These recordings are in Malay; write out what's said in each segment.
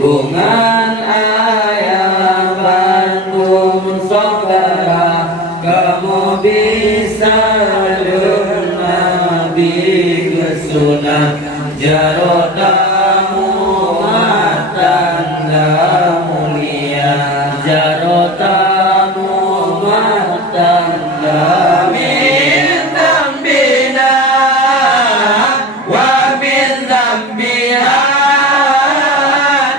Bungan ayah Bandung saudara, kamu bisa Nabi kesunah jarotamu matanda mulia, jarotamu matanda min dambina wa min dambiha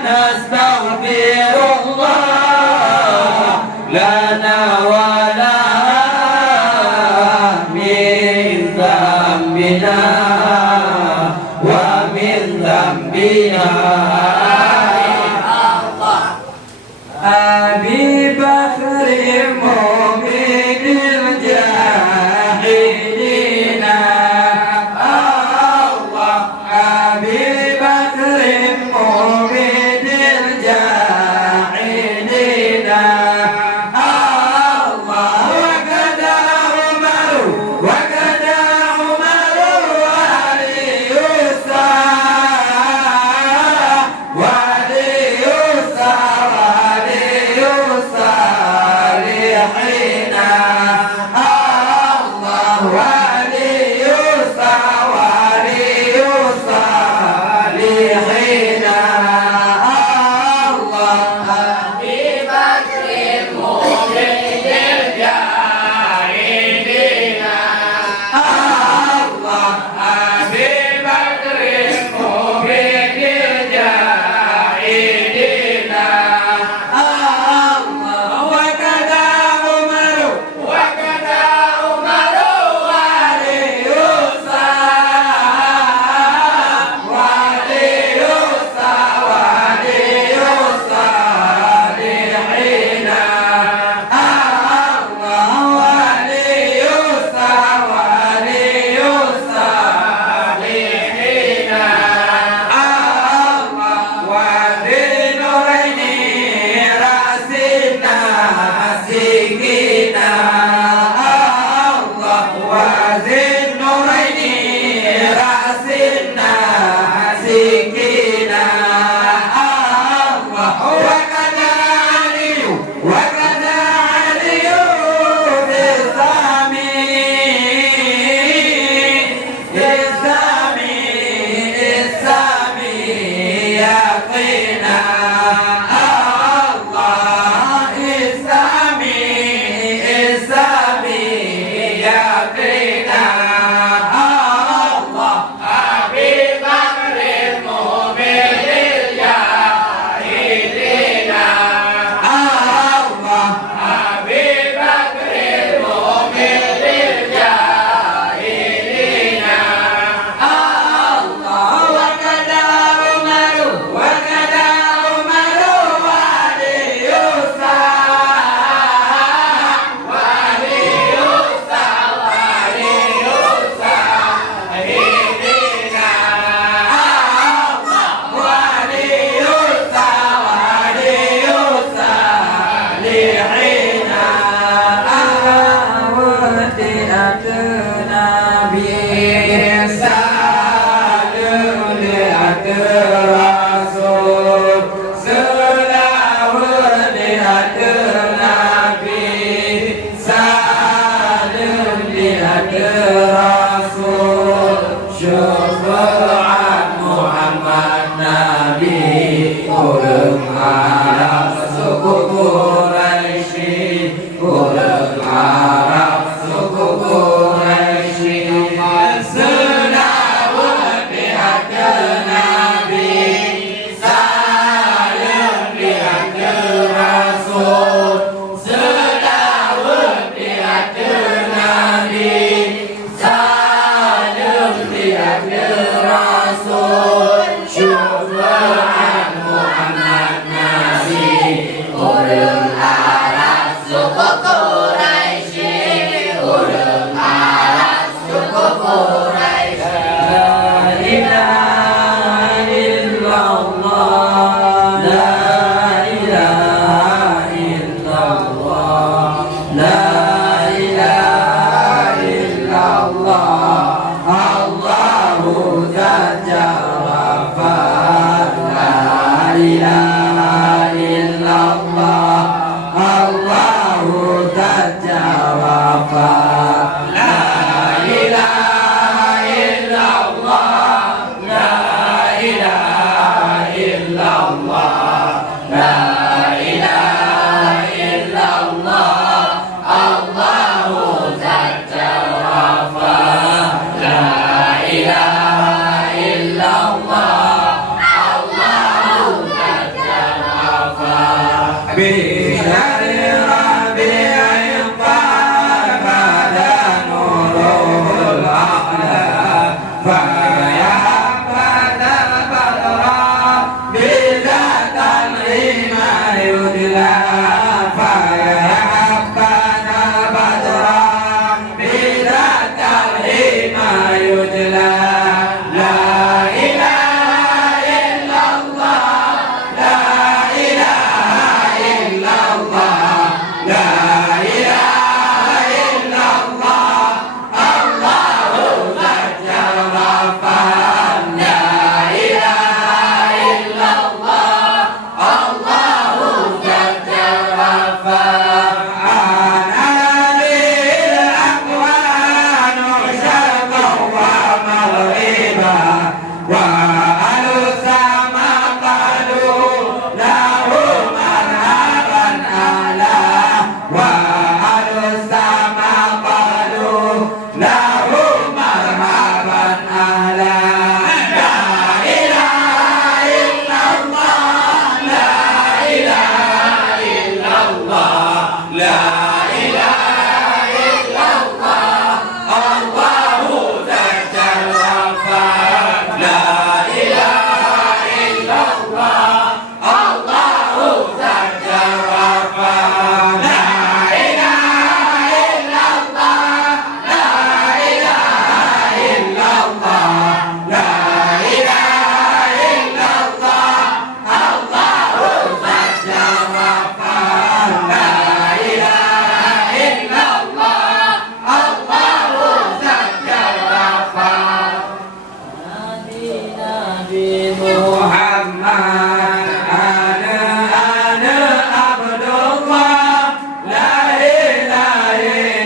nastaghfirullah lana wa laha min dambina wa min dambiha. Abi Bakr mu'minil jahilina Allah, Abi Bakr mu'minil jahilina Allah, wa kada Umar wa kada Umar wa Ali Yusuf wa Ali Yusuf Suku Quraisy saja wafat. La ilaha illallah, la ilaha illallah, la ilaha illallah, Allahu saja wafat. La ilaha illallah, Allahu saja wafat. Bidari Rabi'in pada nurul a'la, faya pada badra bidatan lima yudla, faya pada badra bidatan lima yudla. La ilaha illallah, la ilaha illallah, la ilaha illallah, Allahu saja wafat. La ilaha illallah, Allahu saja wafat. Analil aqwanu syarqan wa maghriba, wa alusama qalu lahu marhaban ala, wa alusama qalu lahu marhaban ala. La ilaha illallah, la ilaha illallah, la ilaha illallah, Allahu saja wafat. La ilaha illallah, Allahu saja wafat. La ilaha illallah, la ilaha illallah, la ilaha illallah, Allahu saja wafat. La ilaha illallah, Allahu saja wafat. Nabi Muhammad ana Abdullah, lahir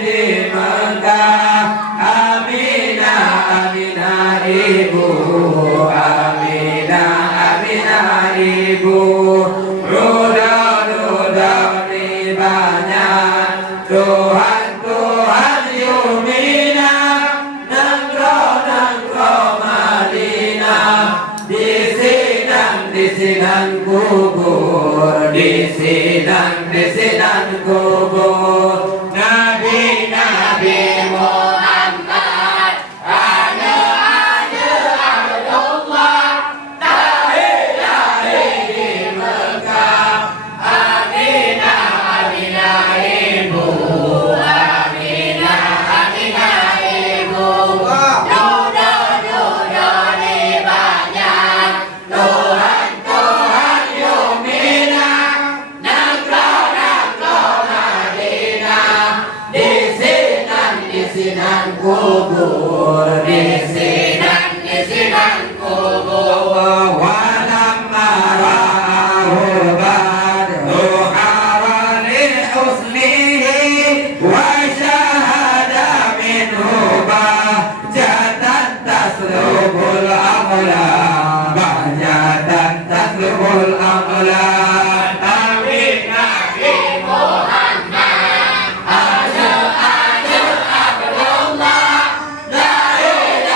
di Mekah. Aminah, Aminah ibu, Aminah, Aminah ibu. Ruda di banyak, Tuhan, Tuhan Yumina, nangro Madinah, di sinan kubur, di sinan kubur. Nabi Muhammad ana Abdullah, lahir di Mekah. Aminah, Aminah ibu, Aminah, Aminah ibu. Duda di banyak, Tuhan, Tuhan Yumina, nangro Madinah, di sinan kubur, di sinan kubur. Walamma ra'ahu badru harani husnihi, wa syahada minhu bahjatan taslubul aqla, bahjatan taslubul aqla. Nabi Muhammad ana Abdullah, lahir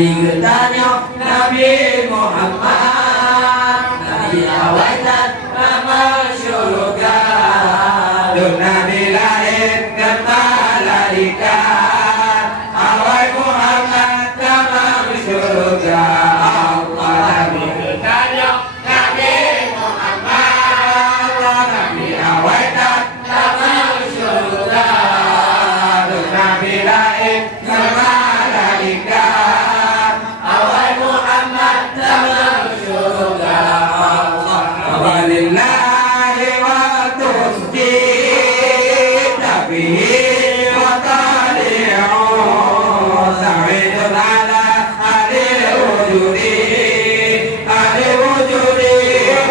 Nabi getanya Nabi Muhammad Nabi awaitan nama syurga Nabi lahir ke malaikat awai Muhammad nama syurga Allah Nabi getanya Nabi Muhammad Nabi awaitan nama syurga Nabi lahir ke malaikat awai Muhammad nama syurga Allah walillahi wa tusji tabihi wa tali'u sa'idun ala ahli wujudi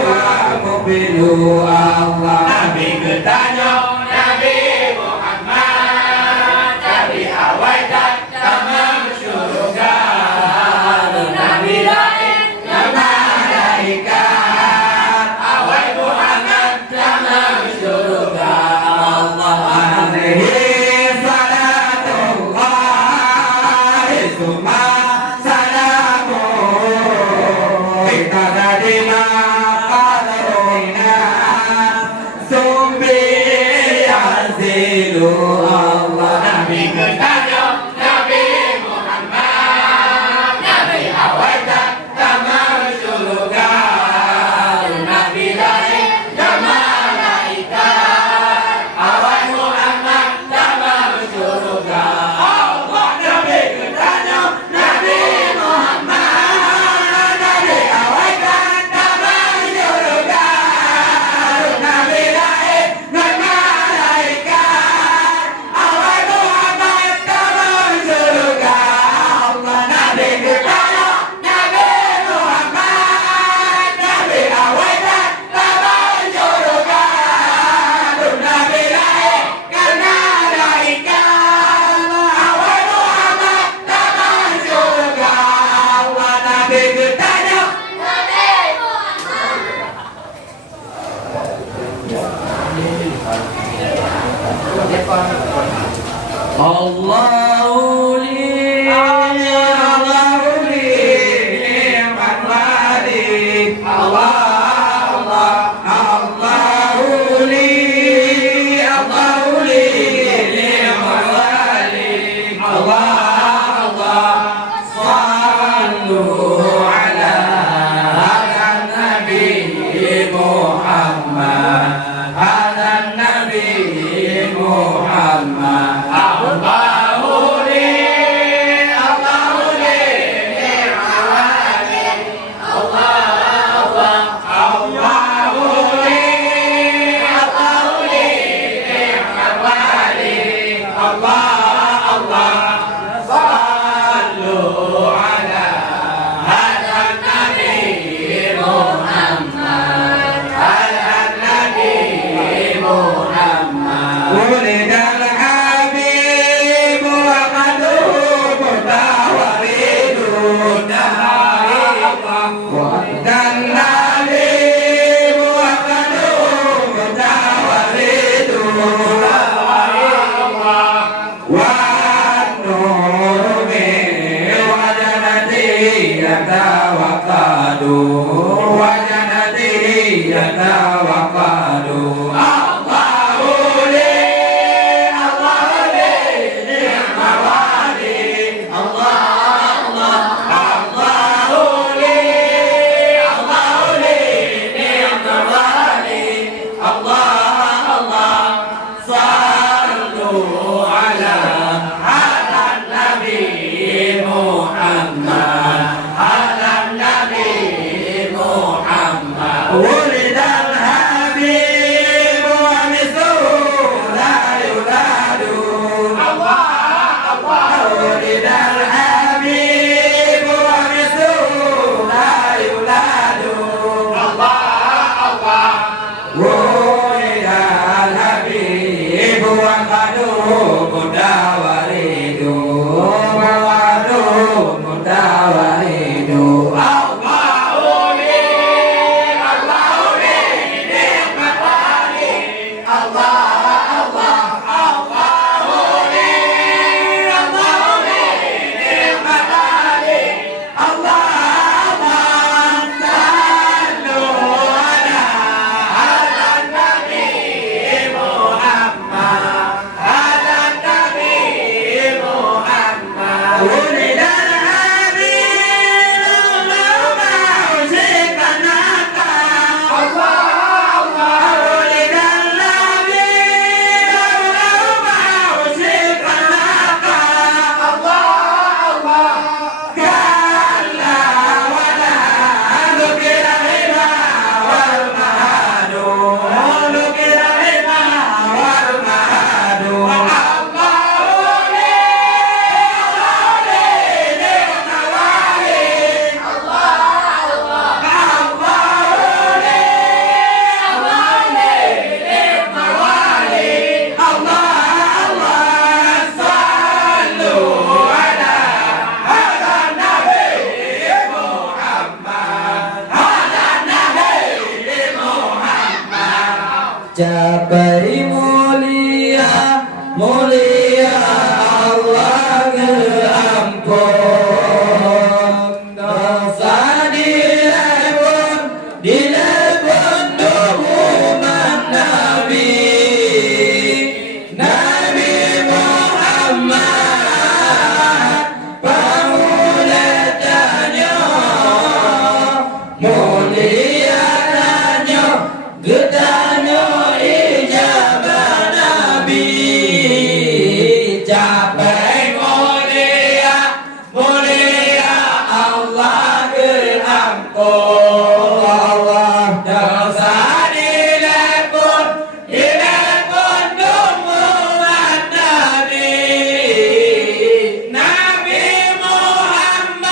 wa mubilu Allah Nabi getanya Nabi Muhammad Nabi awaitan tamam syurga Nabi lain ke malaikat awai Muhammad tamam syurga Allah alaihi salatullah summa salamuh kita tadina qadarina sumbi yazilu Allah Nabi getanya Nabi Muhammad Nabi awaitan tamam syurga Nabi lain ke malaikat awai Muhammad tamam syurga Allah Nabi getanya Nabi Muhammad Nabi awaitan tamam syurga Nabi lain ke malaikat awai Muhammad tamam syurga Allah Nabi getanya Nabi Muhammad Nabi awaitan tamam syurga Nabi lain ke malaikat awai Muhammad tamam syurga Allah Nabi getanya Allahu li Allahu li ni'mal wali Allah Allah Allahu li ni'mal wali Allah Allah sallu ala nabi Muhammad ala nabi Muhammad Allahu li ni'mal wali Allah Allahu li ni'mal wali Allah sallu ala nabi Muhammad ala nabi Muhammad Ulidal habib wa qadum tawaridun wa dan habib wa qadum tawaridun wa nur min wajanati yatawakadu wajanati yatawakadu Allahu li Capai mulia, mulia Allah diampun Allah dosa dilepun umat Nabi Nabi Muhammad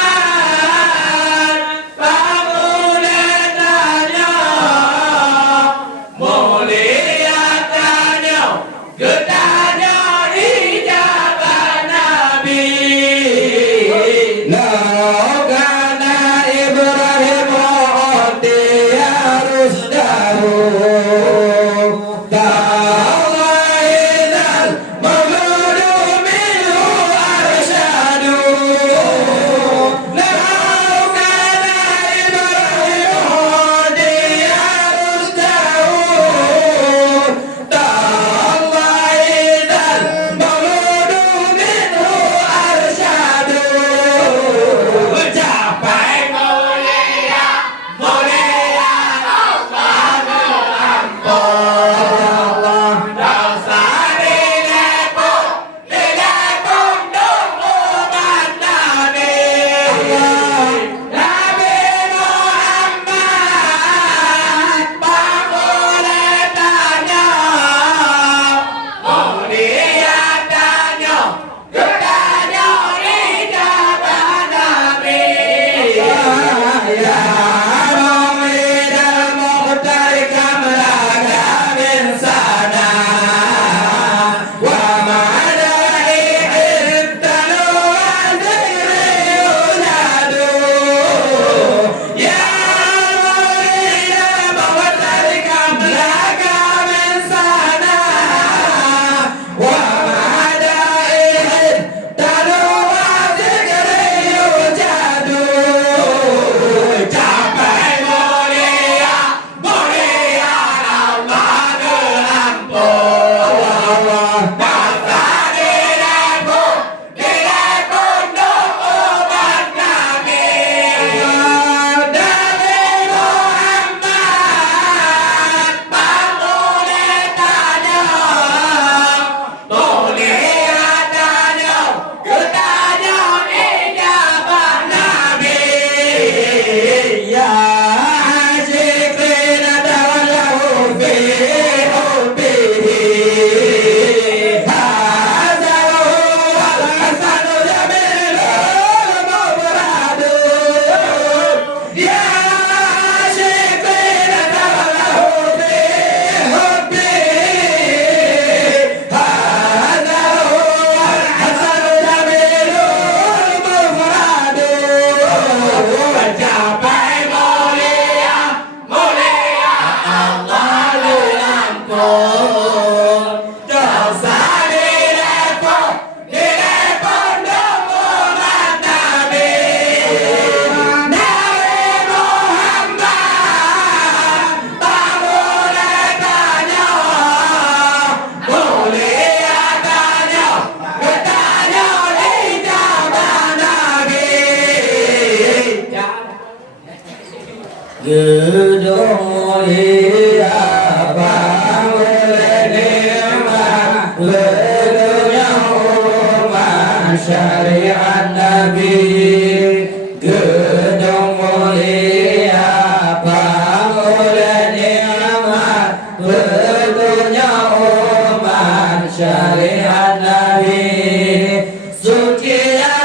pamulianya mulia tanya getanya ijabah Nabi Logana Ibrahim Otia Rusdahu Ta'awaidan Maghadu minhu arsyadu Logana Ibrahim Otia Rusdahu Ta'awaidan Maghadu minhu arsyadu Capai mulia, mulia Allah ampun dosa dilepun umat Nabi Nabi Muhammad pamulianya mulia tanya getanya ijabah Nabi ya Maulidal Mukhtar kamlaga min sana wa madaihi talu adri unadu ya Maulidal Mukhtar kamlaga min sana wa madaihi talu adri unadu capai mulia, mulia Allah diampun dosa dilepun umat Nabi Nabi Muhammad pamulianya mulia tanya getanya ijabah Nabi ya asyikina tawallahu fi hubbihi hadza huwa al-hasanu jamilul mufradu ya asyikina tawallahu fi hubbihi hadza huwa al-hasanu jamilul mufradu capai mulia, mulia Allah diampun dosa dilepun umat Nabi Nabi Muhammad pamulianya mulia tanya getanya ijabah Nabi gedung mulia pamulianya leluhnya umat syariat Nabi gedung mulia pamulianya leluhnya umat syariat Nabi suci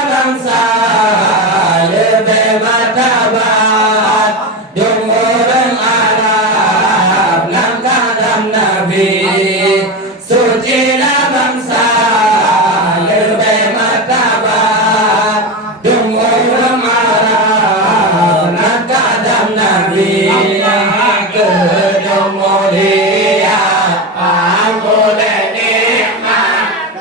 bangsa lebih martabat Dumuran Arab langkah dan Nabi suci bangsa lebih martabat Dumuran Arab langkah dan Nabi gedung mulia pamulia nikmat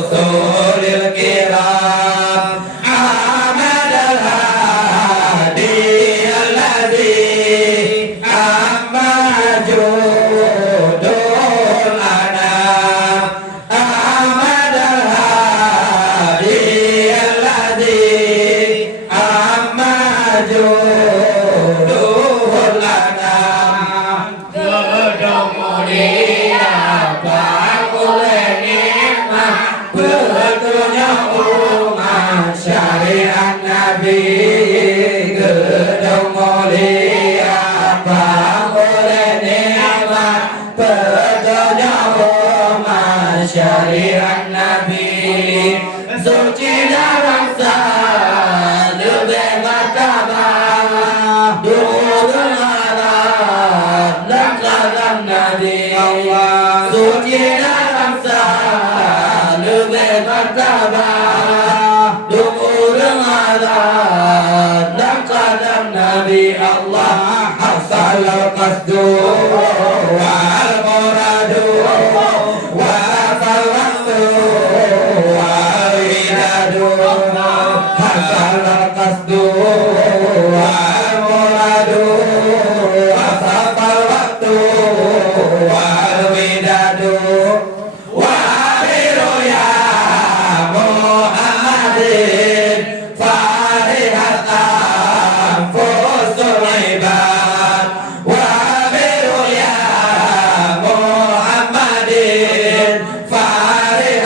rusulil kiram Ahmad al-Hadi alladhi amma judul anam Ahmad al-Hadi alladhi amma judul anam Gedung mulia bangunan nikmat betulnya umat syariat Nabi gedung mulia bangunan nikmat betulnya umat syariat Nabi suci dalam sah lebih martabat durul harap dan kalam Nabi suci dalam sah lebih martabat durul harap dan kalam Nabi Allah hasal qasdu wal muradu wa fawatu wal widadu hasal qasdu wal muradu wa fawatu wal widadu wa akhiru ya Muhammadin farihatan fusul ibad wa akhiru ya Muhammadin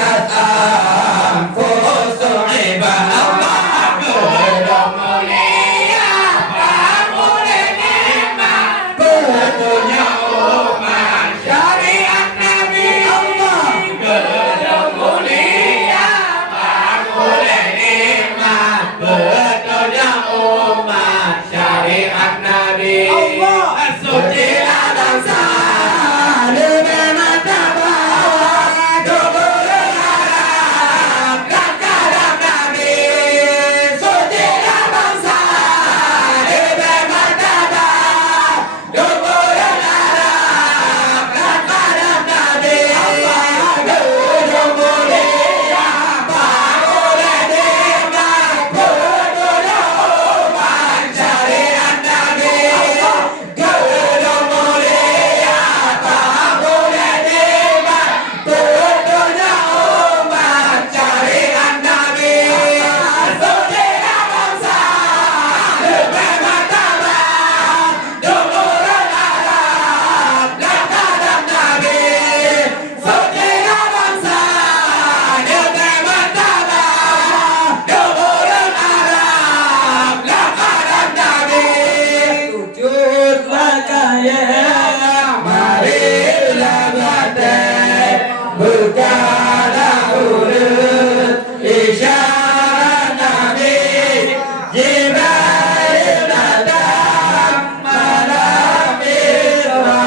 farihatan fusul ibad Allah gedung mulia bangunan nikmat betulnya umat syariat Nabi Allah gedung mulia bangunan nikmat betulnya umat syariat Nabi Allah suci dalam sah lebih martabat durul harap dan kalam Nabi suci dalam sah lebih martabat durul harap dan kalam Nabi Allah gedung mulia bangunan nikmat betulnya umat syariat Nabi Allah gedung mulia bangunan nikmat betulnya umat syariat Nabi suci dalam sah lebih martabat durul harap dan kalam Nabi suci dalam sah lebih martabat durul harap dan kalam Nabi sujudlah kaya marilah batai bukalah urut isyarat Nabi Jibril datang malam Isra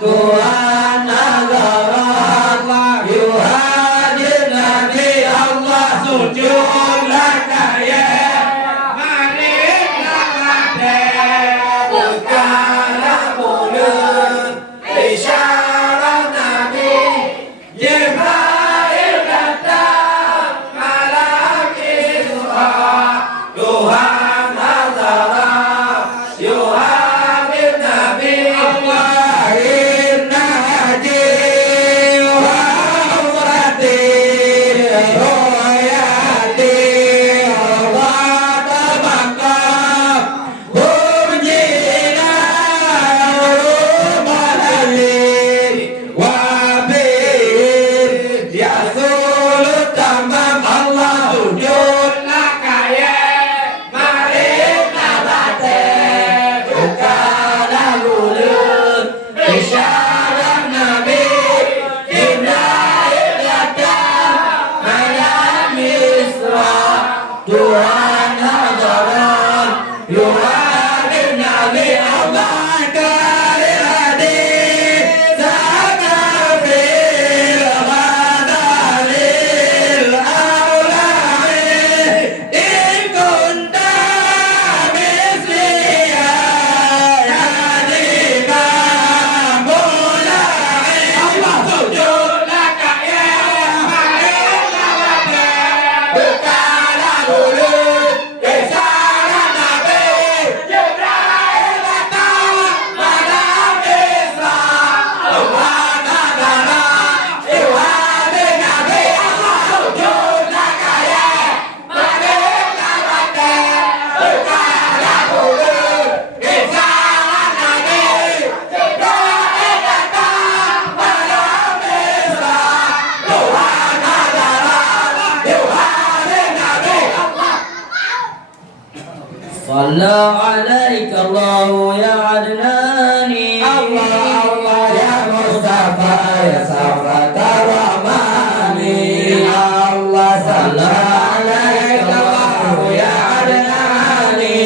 Tuhan Nazarat yuhadir Nabi Allah sujudlah kaya marilah batai bukalah urut isyarat Nabi Jibril datang malam Isra Tuhan Nazarat yuhadir Nabi Allah inna haji wa umrati royati Allah tabakab humjina rumalali wa bir ya sulut tamam Allah sujudlah kaya marilah batai bukalah mulut isyarat Nabi Jibril datang malam Isra Tuhan Nazarat yuhadir Nabi Allah karir hadir zakafir ghadalil awla'i in kunta misliya yadika mulai Allah sujudlah kaya marilah صلى عليك الله يا عدناني الله الله يا مصطفى يا صفوة الرحمن الله صلى عليك الله يا عدناني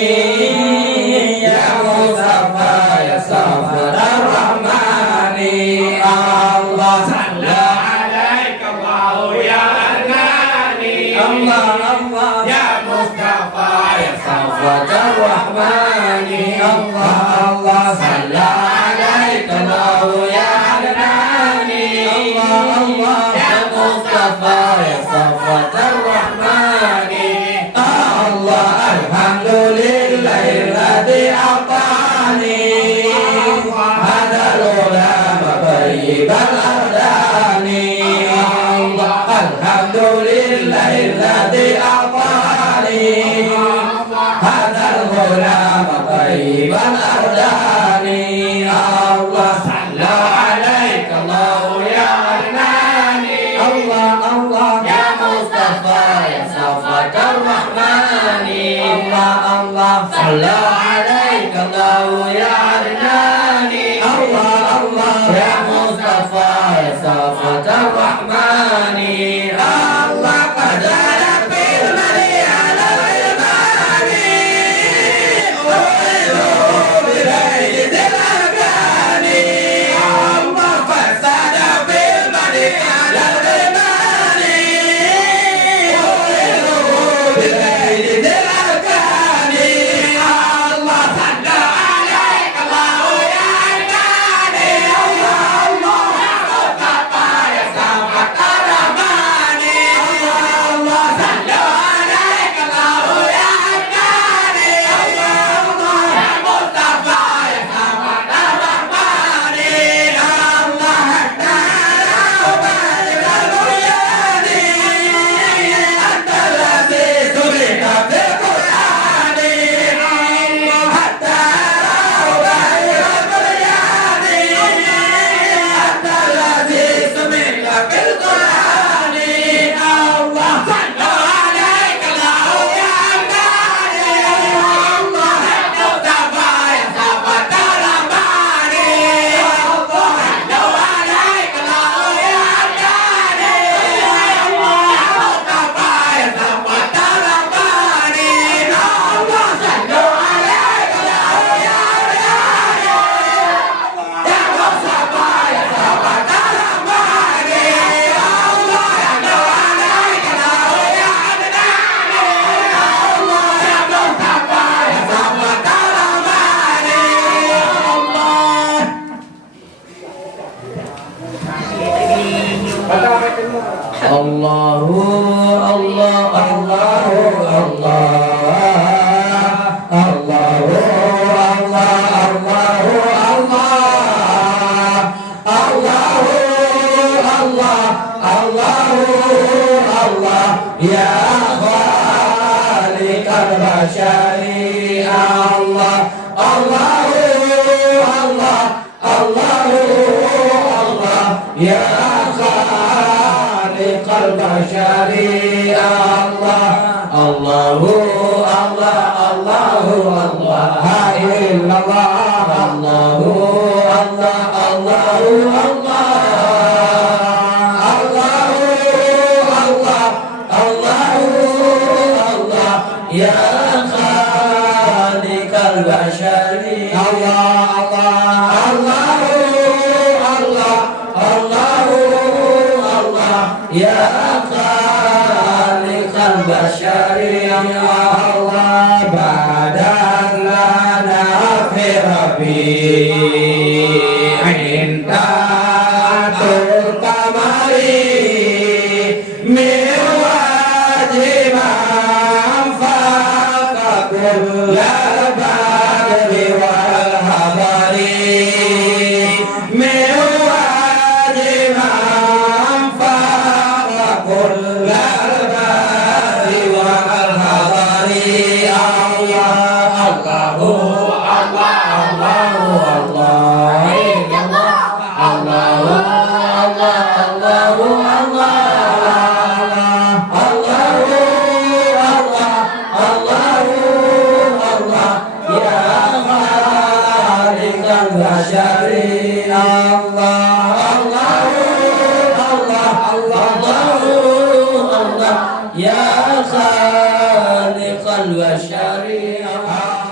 يا مصطفى يا صفوة الرحمن الله صلى عليك الله يا عدناني الله الله يا مصطفى يا صفوة الرحمن الله الله صلى عليك الله يا عدناني الله الله يا مصطفى يا صفوة الرحمن الله الحمد لله الذي أعطاني هذا الغلام طيب الأردان الله الحمد لله الذي أعطاني هذا الغلام طيب الأردان الله صلى عليك الله يا عدناني الله الله يا مصطفى يا صفوة الرحمن الله الله صلى عليك الله يا عدناني الله الله يا مصطفى يا صفوة الرحمن الله قد ربي المني على الغلمان أولوا ببيت الأركان الله فسد بالمني على الغلمان أولوا ببيت الأركان الله صلى عليك الله يا عدناني الله الله يا مصطفى يا صفوة الرحمن الله الله صلى عليك الله يا عدناني الله الله يا مصطفى يا صفوة الرحمن الله حتى أبالغ البنيان أنت الذي سمعت في القرآن الله حتى أبالغ البنيان أنت الذي سمعت في القرآن الله صلى عليك الله يا عدناني الله يا مصطفى يا صفوة الرحمن الله صلى عليك الله يا عدناني الله يا مصطفى يا صفوة الرحمن الله صلى عليك الله يا عدناني يا مصطفى يا صفوة الرحمن الله صلى عليك الله يا عدناني الله يا مصطفى يا صفوة الرحمن الله الله الله الله الله الله الله يا خالق البشر الله الله الله الله الله يا خالق البشر الله الله الله الله الله إلا الله الله الله الله الله يا خالق البشر الله الله الله الله الله يا خالق البشر الله بدل لنا في ربيع القمر من وجه من فاق كل البدر والهضر من وجه من فاق كل البدر والهضر الله الله يا خالقا وشريعا